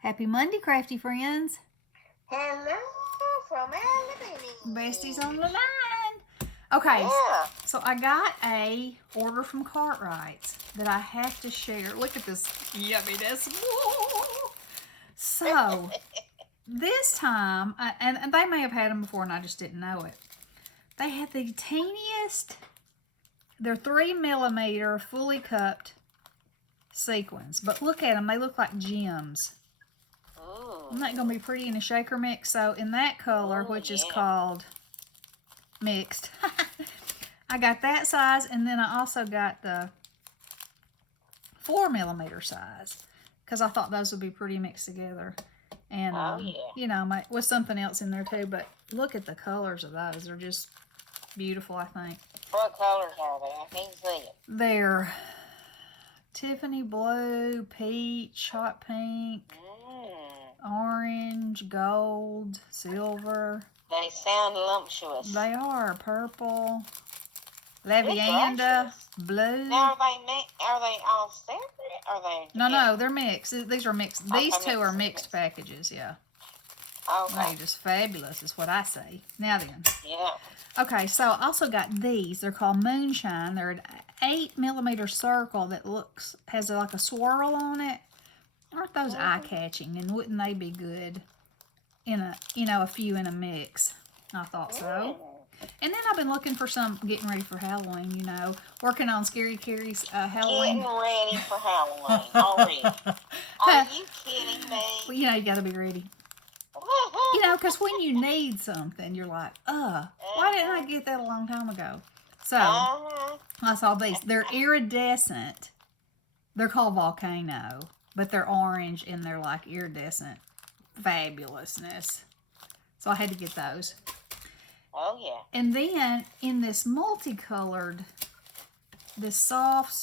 Happy Monday, crafty friends. Hello from Alabama. Besties on the line. Okay, Yeah. so I got a order from Cartwrights that I have to share. Look at this yumminess. Whoa. So this time, and they may have had them before and I just didn't know it. They had the teeniest, they're 3mm fully cupped sequins. But look at them, they look like gems. Ooh. Isn't that going to be pretty in a shaker mix? So in that color, which is called mixed, I got that size, and then I also got the 4mm size because I thought those would be pretty mixed together. And, you know, with something else in there too. But look at the colors of those. They're just beautiful, I think. What colors are they? I can't see it. They're Tiffany blue, peach, hot pink, orange, gold, silver. They sound lumptuous. They are purple, lavender, blue. Now, are they all separate? Are they? No, they're mixed. These are mixed. These two are mixed packages. Yeah. Okay. They're just fabulous, is what I say. Now then. Yeah. Okay, so I also got these. They're called Moonshine. They're an 8mm circle that has like a swirl on it. Aren't those eye-catching? And wouldn't they be good in a few in a mix? I thought so. And then I've been looking for some, getting ready for Halloween, you know, working on Scary Carrie's Halloween. Getting ready for Halloween already. Are you kidding me? Well, you know, you got to be ready. You know, because when you need something, you're like, why didn't I get that a long time ago? So, I saw these. They're iridescent. They're called Volcano, but they're orange and they're like iridescent fabulousness. So I had to get those. Oh, yeah. And then in this multicolored, this soft,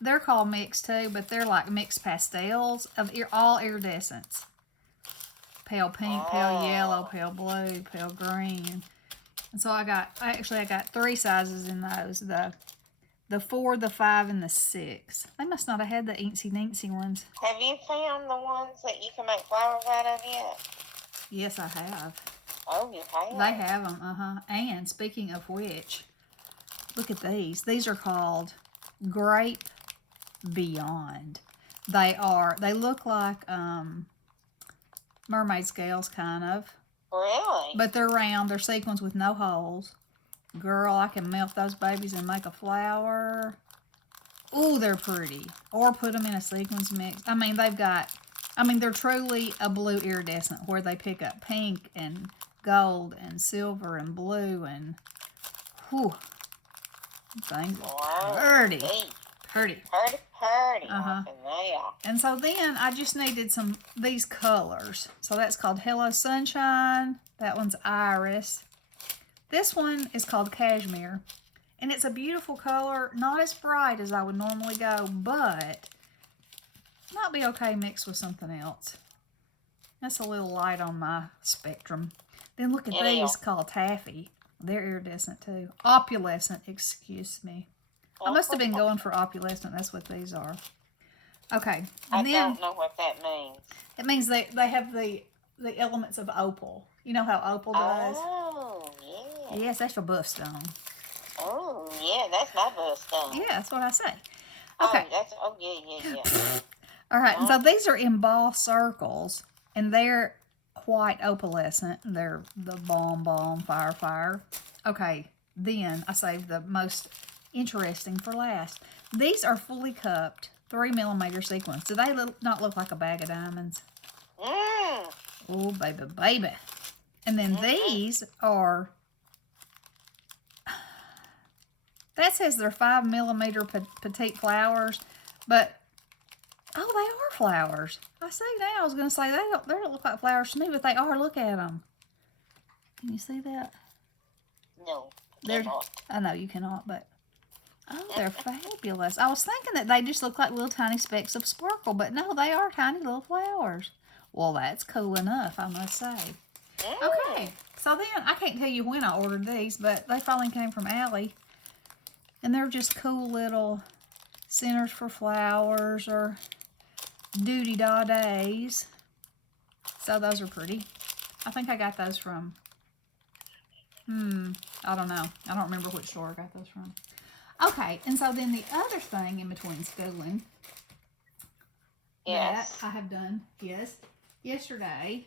they're called mixed too, but they're like mixed pastels of all iridescents. Pale pink, pale yellow, pale blue, pale green. And so I got 3 sizes in those. The 4, the 5, and the 6. They must not have had the eensy ones. Have you found the ones that you can make flowers out of yet? Yes, I have. Oh, you have? They have them, And speaking of which, look at these. These are called Grape Beyond. They look like mermaid scales, kind of. Really? But they're round. They're sequins with no holes. Girl, I can melt those babies and make a flower. Ooh, they're pretty. Or put them in a sequins mix. I mean, they're truly a blue iridescent where they pick up pink and gold and silver and blue and whew. Things are pretty. Pretty. And so then I just needed these colors. So that's called Hello Sunshine. That one's Iris. This one is called Cashmere. And it's a beautiful color. Not as bright as I would normally go, but might be okay mixed with something else. That's a little light on my spectrum. Then look at these called Taffy. They're iridescent too. Opalescent, excuse me. I must have been going for opalescent. That's what these are. Okay. And I don't know what that means. It means they have the elements of opal. You know how opal does? Oh, yeah. Yes, that's your buff stone. Oh, yeah, that's my buff stone. Yeah, that's what I say. Okay. Yeah. All right, and so these are embossed circles, and they're white opalescent. They're the bomb, fire. Okay, then I saved the most interesting for last. These are fully cupped 3mm sequins. Do they not look like a bag of diamonds? Oh, baby. And then these are, that says they're 5mm petite flowers, but, oh, they are flowers. I see now. I was going to say, they don't look like flowers to me, but they are. Look at them. Can you see that? No, I know you cannot, but, oh, they're fabulous. I was thinking that they just look like little tiny specks of sparkle, but no, they are tiny little flowers. Well, that's cool enough, I must say. Okay, so then, I can't tell you when I ordered these, but they finally came from Allie. And they're just cool little centers for flowers or doody-da days. So those are pretty. I think I got those from, I don't know. I don't remember which store I got those from. Okay, and so then the other thing in between schooling that I have done is yesterday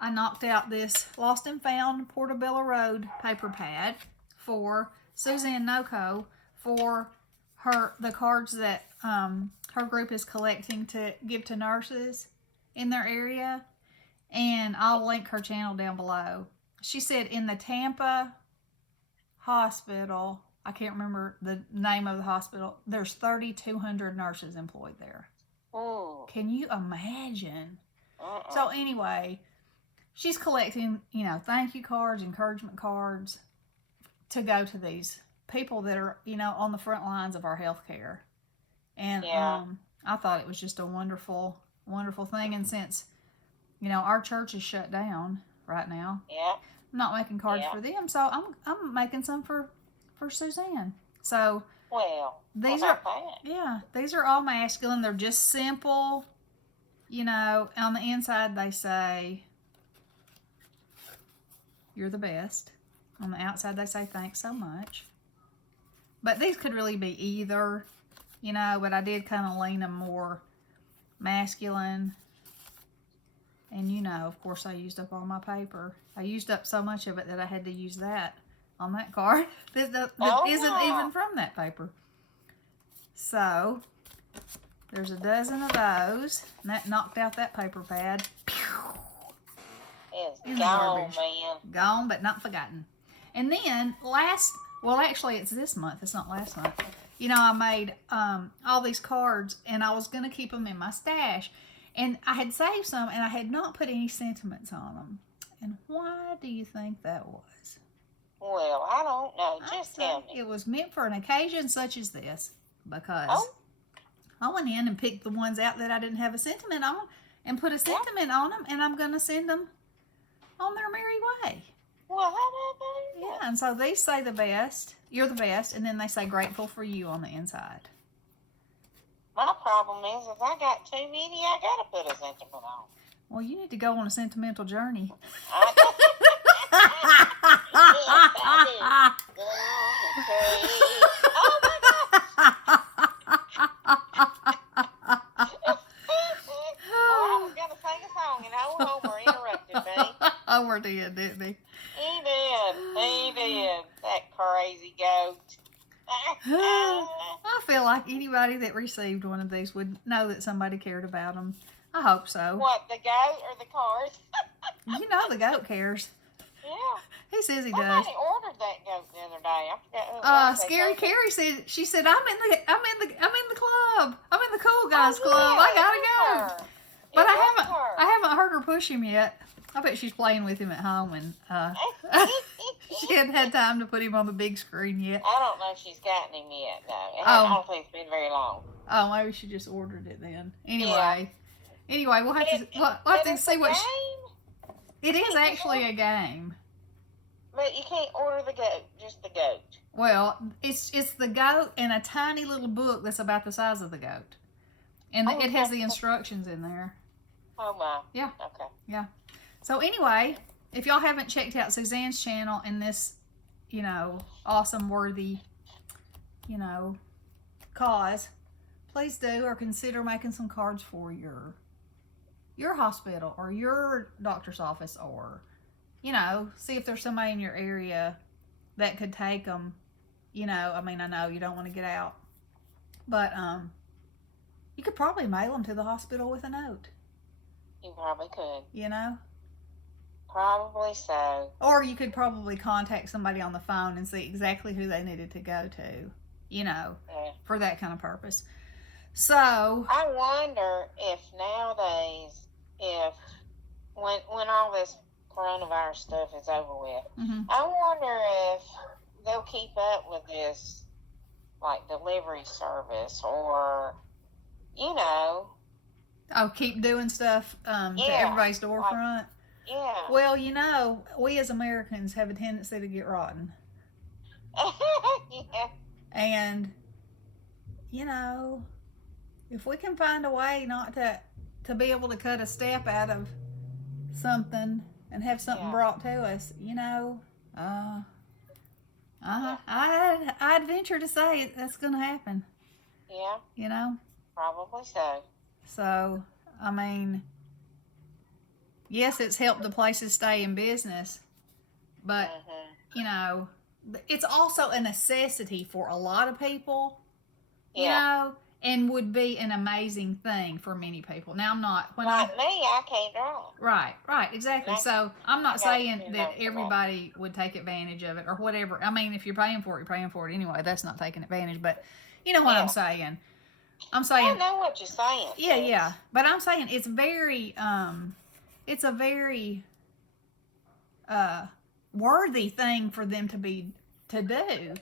I knocked out this Lost and Found Portobello Road paper pad for Suzanne Noco for the cards that her group is collecting to give to nurses in their area. And I'll link her channel down below. She said in the Tampa hospital, I can't remember the name of the hospital, there's 3,200 nurses employed there. Oh. Can you imagine? So anyway, she's collecting, thank you cards, encouragement cards to go to these people that are, on the front lines of our healthcare. And I thought it was just a wonderful, wonderful thing. And since, our church is shut down right now, I'm not making cards for them, so I'm making some for Suzanne. So these are all masculine. They're just simple. On the inside they say, "You're the best." On the outside they say, "Thanks so much." But these could really be either, but I did kind of lean them more masculine. And of course I used up all my paper. I used up so much of it that I had to use that on that card that isn't even from that paper. So there's a dozen of those, and that knocked out that paper pad. It's In the gone, garbage. man. Gone, but not forgotten. And then actually it's this month. It's not last month. I made all these cards, and I was going to keep them in my stash. And I had saved some, and I had not put any sentiments on them. And why do you think that was? Well, I don't know. Just tell me. It was meant for an occasion such as this, because I went in and picked the ones out that I didn't have a sentiment on and put a sentiment on them, and I'm going to send them on their merry way. Well, how about that? Yeah, and so these say the best, you're the best, and then they say grateful for you on the inside. My problem is, if I got too many, I got to put a sentiment on. Well, you need to go on a sentimental journey. I was going to sing a song, and old Homer interrupted me. Homer did, didn't he? He did. That crazy goat. I feel like anybody that received one of these would know that somebody cared about them. I hope so. What, the goat or the cars? The goat cares. Yeah. He says he Somebody does. ordered that goat the other day. I forgot who it was. Scary Carrie said, she said, I'm in the club. I'm in the cool guys club. I gotta go. But I haven't heard her push him yet. I bet she's playing with him at home, and she hadn't had time to put him on the big screen yet. I don't know if she's gotten him yet, though. I don't think it's been very long. Oh, maybe she just ordered it then. Anyway, we'll have to see what. It is actually a game. But you can't order the goat, just the goat. Well, it's the goat and a tiny little book that's about the size of the goat, and it has the instructions in there. Oh my. Yeah. Okay. Yeah. So anyway, if y'all haven't checked out Suzanne's channel and this, awesome, worthy, cause, please do, or consider making some cards for your hospital or your doctor's office, or, see if there's somebody in your area that could take them. I know you don't want to get out, but you could probably mail them to the hospital with a note. You probably could. Probably so. Or you could probably contact somebody on the phone and see exactly who they needed to go to, for that kind of purpose. So I wonder if nowadays, when all this coronavirus stuff is over with, I wonder if they'll keep up with this, like, delivery service, or, keep doing stuff to everybody's storefront. Yeah. Well, we as Americans have a tendency to get rotten. Yeah. And, if we can find a way not to to be able to cut a step out of something and have something brought to us, you know, I'd venture to say that's going to happen. Yeah. You know? Probably so. So, I mean, yes, it's helped the places stay in business, but, you know, it's also a necessity for a lot of people, you know, and would be an amazing thing for many people. Now, I'm not... me, I can't drive. Right, exactly. So, I'm not saying that everybody would take advantage of it or whatever. I mean, if you're paying for it, you're paying for it anyway. That's not taking advantage, but you know what I'm saying. I'm saying... I know what you're saying. Yeah. But I'm saying it's very... it's a very... worthy thing for them to do,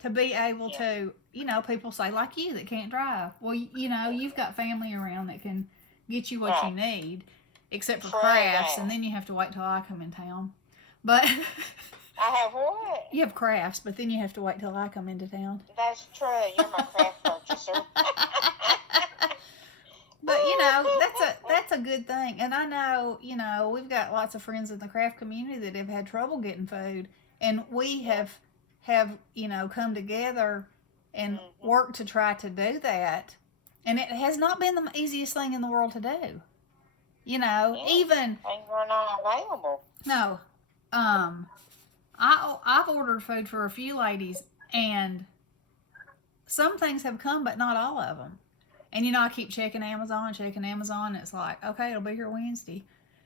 to be able to, you know, people say like you that can't drive. Well, you know, you've got family around that can get you what you need, except for crafts, and then you have to wait till I come in town. But I have what? You have crafts, but then you have to wait till I come into town. That's true. You're my craft purchaser. But, you know, that's a good thing. And I know, you know, we've got lots of friends in the craft community that have had trouble getting food. And we have you know, come together and worked to try to do that. And it has not been the easiest thing in the world to do. You know, even... Things are not available. No. I've ordered food for a few ladies, and some things have come, but not all of them. And, you know, I keep checking Amazon, and it's like, okay, it'll be here Wednesday.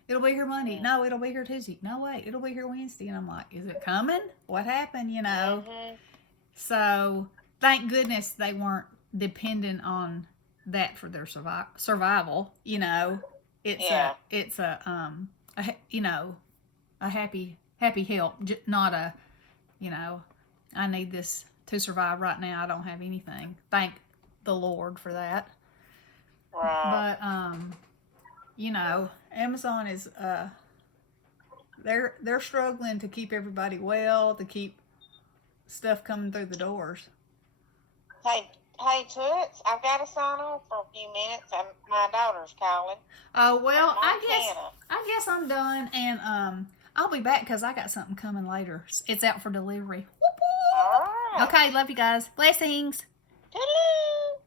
It'll be here Monday. No, it'll be here Tuesday. No, wait, it'll be here Wednesday. And I'm like, is it coming? What happened, you know? So, thank goodness they weren't dependent on that for their survival, you know. It's a you know, a happy help, not a, you know, I need this to survive right now. I don't have anything. Thank the Lord for that. Right. But you know, Amazon is they're struggling to keep everybody well, to keep stuff coming through the doors. Hey, Toots, I've got to sign off for a few minutes. My daughter's calling. Oh, well, I guess I'm done, and I'll be back because I got something coming later. It's out for delivery. Whoop, whoop. All right. Okay, love you guys. Blessings. Toodaloo.